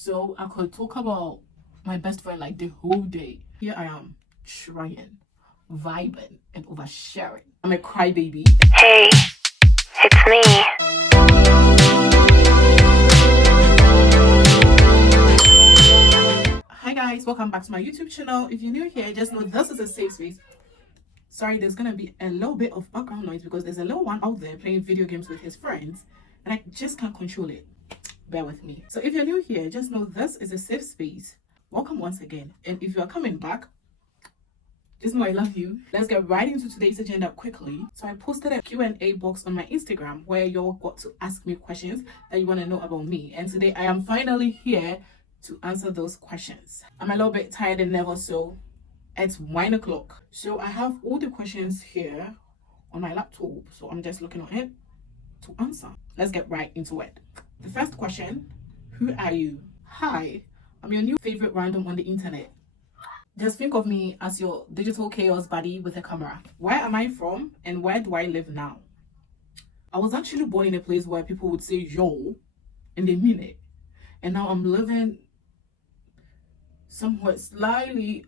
so I could talk about my best friend like the whole day. Here I am trying, vibing, and oversharing. I'm a crybaby. Hey, it's me. Hi guys, welcome back to my YouTube channel. If you're new here, just know this is a safe space. Sorry, there's gonna be a little bit of background noise because there's a little one out there playing video games with his friends and I just can't control it. Bear with me. So if you're new here, just know this is a safe space. Welcome once again. And if you are coming back, just know I love you. Let's get right into today's agenda quickly. So I posted a Q&A box on my Instagram where y'all got to ask me questions that you want to know about me. And today I am finally here to answer those questions. I'm a little bit tired and nervous, so it's 1 o'clock. So I have all the questions here on my laptop. So I'm just looking at it to answer. Let's get right into it. The first question, who are you? Hi, I'm your new favorite random on the internet. Just think of me as your digital chaos buddy with a camera. Where am I from and where do I live now? I was actually born in a place where people would say yo and they mean it. And now I'm living somewhat slightly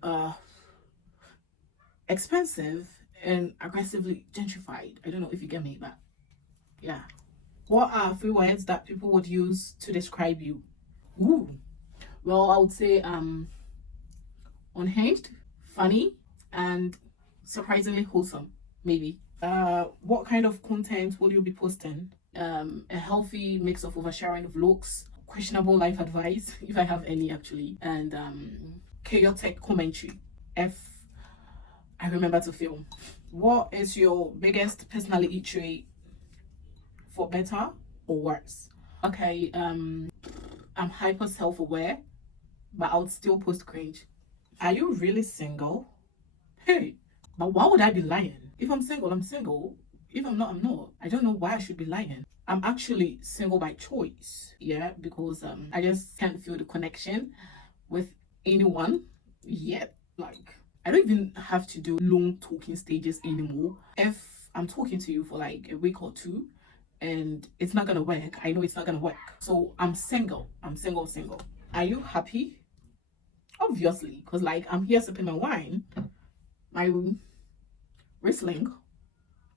expensive and aggressively gentrified. I don't know if you get me, but yeah. What are 3 words that people would use to describe you? Ooh. Well, I would say unhinged, funny, and surprisingly wholesome, maybe. What kind of content will you be posting? A healthy mix of oversharing vlogs, questionable life advice, if I have any actually, and chaotic commentary, if I remember to film. What is your biggest personality trait, for better or worse? Okay, I'm hyper self-aware, but I would still post cringe. Are you really single? Hey, but why would I be lying? If I'm single, I'm single. If I'm not, I'm not. I don't know why I should be lying. I'm actually single by choice, yeah, because I just can't feel the connection with anyone yet. Like, I don't even have to do long talking stages anymore. If I'm talking to you for like a week or two and it's not gonna work, I know it's not gonna work. So I'm single. I'm single. Are you happy? Obviously, because like I'm here sipping my wine, my Riesling.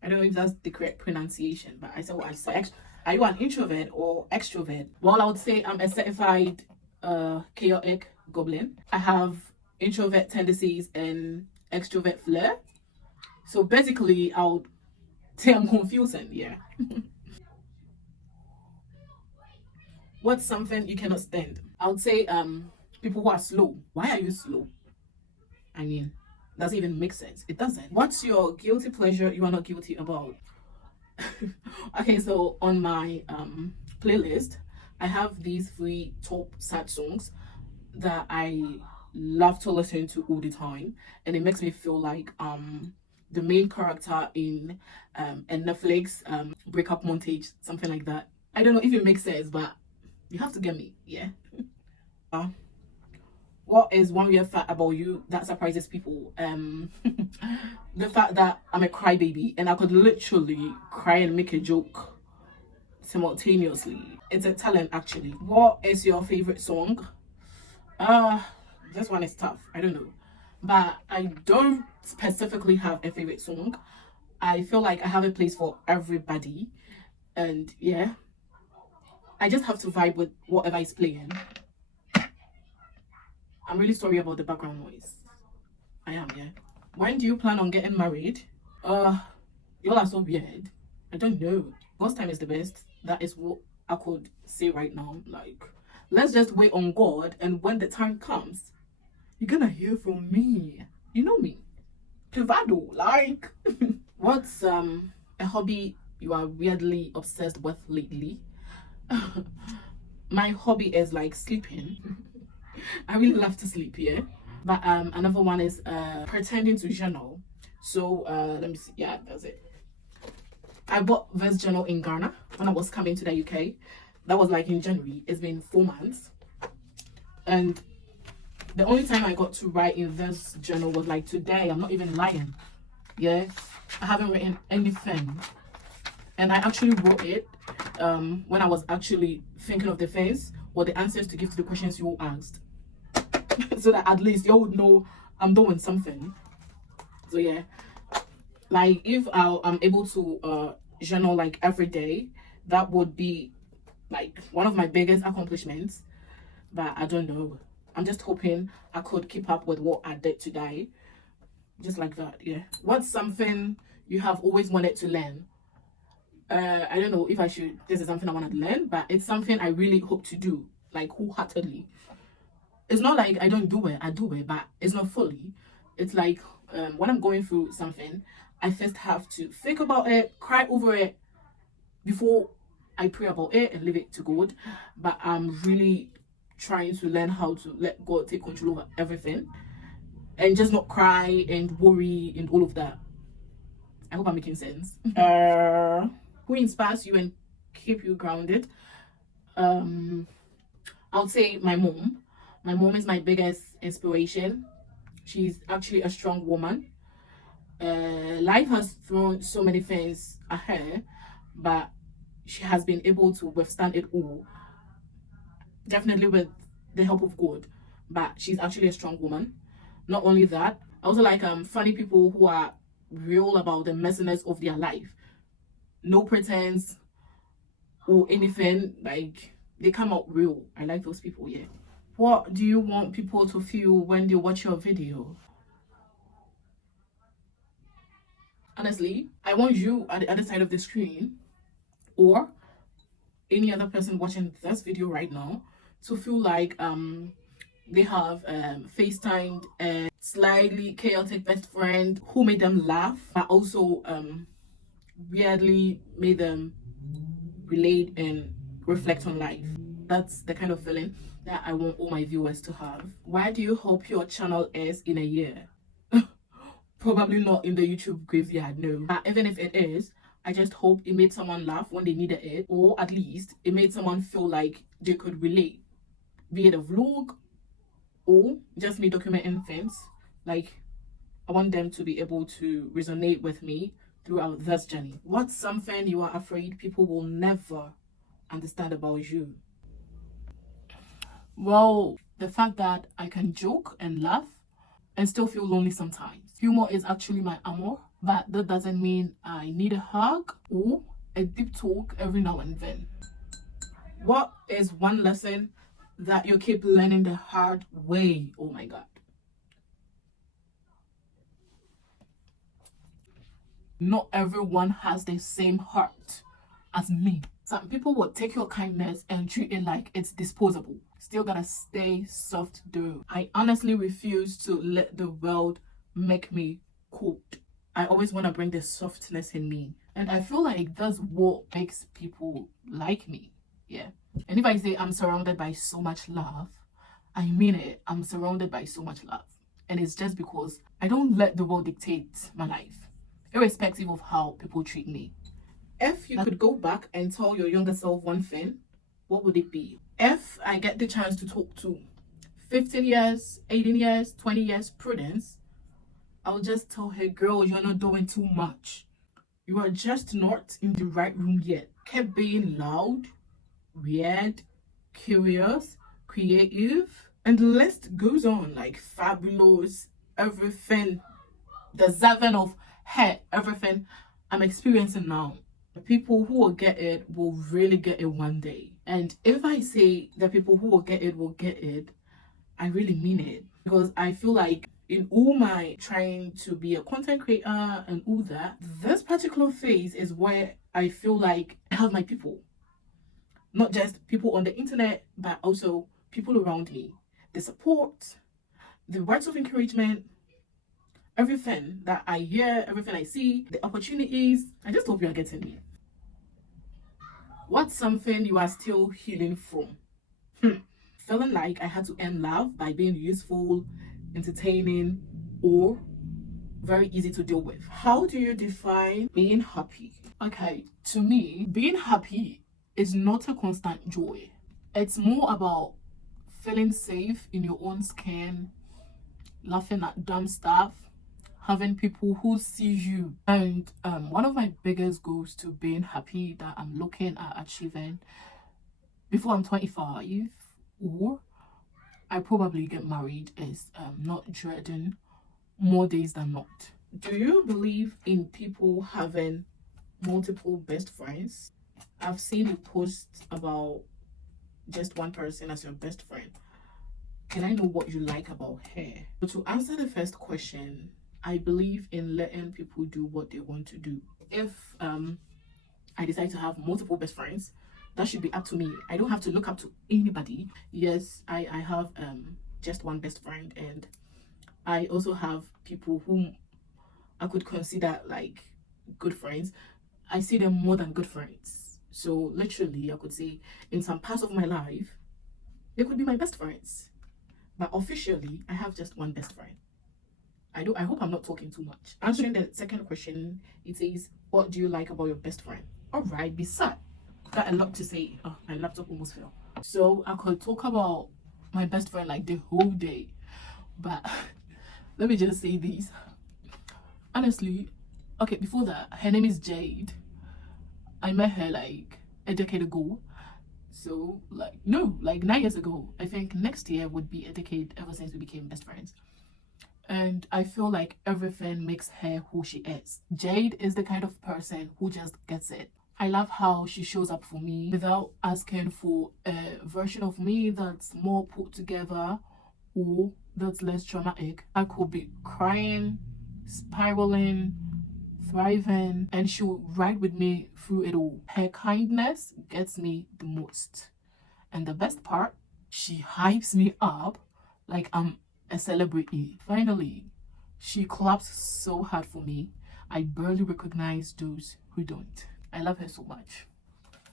I don't know if that's the correct pronunciation, but I said what I said. Are you an introvert or extrovert? Well, I would say I'm a certified chaotic goblin. I have introvert tendencies and extrovert flair. So basically, I would say I'm confusing, yeah. What's something you cannot stand? I would say people who are slow. Why are you slow? I mean, doesn't even make sense. It doesn't. What's your guilty pleasure you are not guilty about? Okay, so on my playlist, I have these 3 top sad songs that I love to listen to all the time, and it makes me feel like the main character in a Netflix breakup montage, something like that. I don't know if it makes sense, but you have to get me, yeah. What is one weird fact about you that surprises people? The fact that I'm a crybaby and I could literally cry and make a joke simultaneously. It's a talent actually. What is your favorite song? This one is tough. I don't know, but I don't specifically have a favorite song. I feel like I have a place for everybody, and yeah, I just have to vibe with whatever is playing. I'm really sorry about the background noise. I am, yeah. When do you plan on getting married? Y'all are so weird. I don't know. God's time is the best. That is what I could say right now. Like, let's just wait on God, and when the time comes, you're gonna hear from me. You know me. Privado, like. What's a hobby you are weirdly obsessed with lately? My hobby is like sleeping. I really love to sleep, yeah. But another one is pretending to journal. So let me see. Yeah, that's it. I bought this journal in Ghana when I was coming to the UK. That was like in January. It's been 4 months, and the only time I got to write in this journal was like today. I'm not even lying. Yeah, I haven't written anything. And I actually wrote it when I was actually thinking of the things or the answers to give to the questions you all asked. So that at least you would know I'm doing something. So yeah, like if I'm able to journal like every day, that would be like one of my biggest accomplishments. But I don't know, I'm just hoping I could keep up with what I did today, just like that. Yeah. What's something you have always wanted to learn? I don't know if I should, this is something I want to learn, but it's something I really hope to do, like wholeheartedly. It's not like I don't do it, I do it, but it's not fully. It's like when I'm going through something, I first have to think about it, cry over it before I pray about it and leave it to God. But I'm really trying to learn how to let God take control over everything and just not cry and worry and all of that. I hope I'm making sense. Who inspires you and keep you grounded? I would say my mom. My mom is my biggest inspiration. She's actually a strong woman. Life has thrown so many things at her, but she has been able to withstand it all. Definitely with the help of God, but she's actually a strong woman. Not only that, I also like funny people who are real about the messiness of their life. No pretense or anything, like they come out real. I like those people. Yeah. What do you want people to feel when they watch your video? Honestly, I want you at the other side of the screen or any other person watching this video right now to feel like they have FaceTimed a slightly chaotic best friend who made them laugh, but also weirdly made them relate and reflect on life. That's the kind of feeling that I want all my viewers to have. Why do you hope your channel is in a year? Probably not in the YouTube graveyard, no. But even if it is, I just hope it made someone laugh when they needed it, or at least it made someone feel like they could relate. Be it a vlog or just me documenting things. Like, I want them to be able to resonate with me throughout this journey. What's something you are afraid people will never understand about you? Well, the fact that I can joke and laugh and still feel lonely sometimes. Humor is actually my armor, but that doesn't mean I need a hug or a deep talk every now and then. What is one lesson that you keep learning the hard way? Oh my God. Not everyone has the same heart as me. Some people will take your kindness and treat it like it's disposable. Still gotta stay soft though. I honestly refuse to let the world make me cold. I always want to bring the softness in me. And I feel like that's what makes people like me. Yeah. And if I say I'm surrounded by so much love, I mean it. I'm surrounded by so much love. And it's just because I don't let the world dictate my life, irrespective of how people treat me. If you could go back and tell your younger self one thing, what would it be? If I get the chance to talk to 15 years, 18 years, 20 years Prudence, I'll just tell her, girl, you're not doing too much. You are just not in the right room yet. Keep being loud, weird, curious, creative, and the list goes on, like fabulous, everything, deserving of her, everything I'm experiencing now. The people who will get it will really get it one day. And if I say the people who will get it, I really mean it. Because I feel like in all my trying to be a content creator and all that, this particular phase is where I feel like I have my people. Not just people on the internet, but also people around me. The support, the words of encouragement, everything that I hear, everything I see, the opportunities. I just hope you are getting me. What's something you are still healing from? Feeling like I had to earn love by being useful, entertaining, or very easy to deal with. How do you define being happy? Okay, to me, being happy is not a constant joy. It's more about feeling safe in your own skin, laughing at dumb stuff, having people who see you. And one of my biggest goals to being happy that I'm looking at achieving before I'm 25 or I probably get married is not dreading more days than not. Do you believe in people having multiple best friends? I've seen a post about just one person as your best friend. Can I know what you like about her? But to answer the first question, I believe in letting people do what they want to do. If I decide to have multiple best friends, that should be up to me. I don't have to look up to anybody. Yes, I have just one best friend, and I also have people whom I could consider like good friends. I see them more than good friends. So literally, I could say in some parts of my life, they could be my best friends. But officially, I have just one best friend. I hope I'm not talking too much. Answering the second question, it says, what do you like about your best friend? All right, be sad. Got a lot to say. Oh, my laptop almost fell. So I could talk about my best friend like the whole day. But let me just say this. Honestly, okay, before that, her name is Jade. I met her like a decade ago. So like 9 years ago. I think next year would be a decade ever since we became best friends. And I feel like everything makes her who she is. Jade is the kind of person who just gets it. I love how she shows up for me without asking for a version of me that's more put together or that's less dramatic. I could be crying, spiraling, thriving, and she'll ride with me through it all. Her kindness gets me the most. And the best part, she hypes me up like I'm a celebrity. Finally, she claps so hard for me. I barely recognize those who don't. I love her so much.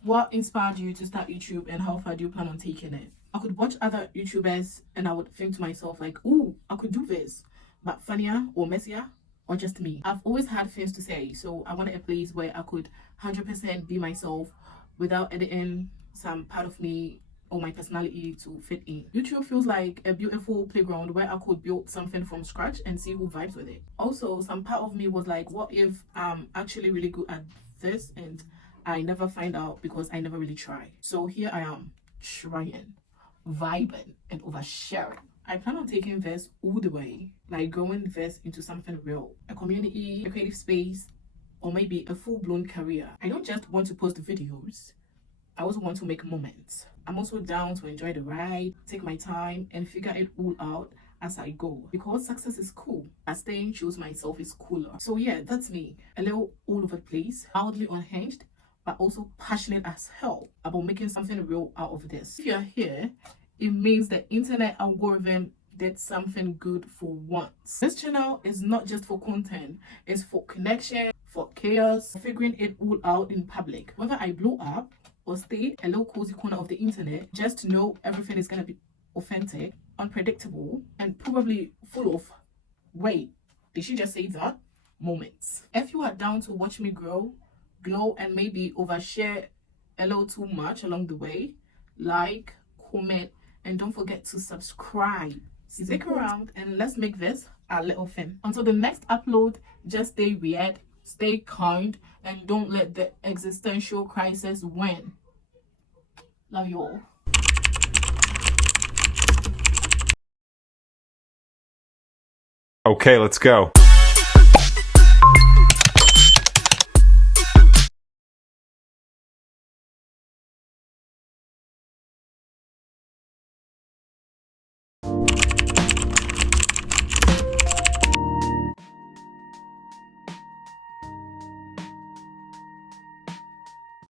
What inspired you to start YouTube, and how far do you plan on taking it? I could watch other YouTubers and I would think to myself like, oh, I could do this, but funnier or messier, or just me. I've always had things to say, so I wanted a place where I could 100% be myself without editing some part of me or my personality to fit in. YouTube feels like a beautiful playground where I could build something from scratch and see who vibes with it. Also, some part of me was like, what if I'm actually really good at this and I never find out because I never really try? So here I am, trying, vibing, and oversharing. I plan on taking this all the way, like growing this into something real, a community, a creative space, or maybe a full-blown career. I don't just want to post videos, I also want to make moments. I'm also down to enjoy the ride, take my time, and figure it all out as I go, because success is cool, but staying true to myself is cooler. So yeah, that's me, a little all over the place, mildly unhinged, but also passionate as hell about making something real out of this. If you're here, it means the internet algorithm did something good for once. This channel is not just for content, it's for connection, for chaos, figuring it all out in public. Whether I blow up or stay a little cozy corner of the internet, just to know everything is gonna be authentic, unpredictable, and probably full of, wait, did she just say that? Moments. If you are down to watch me grow, glow, and maybe overshare a little too much along the way, like, comment, and don't forget to subscribe. Stick around and let's make this a little thing. Until the next upload, just stay weird, stay kind, and don't let the existential crisis win. Love you all. Okay, let's go.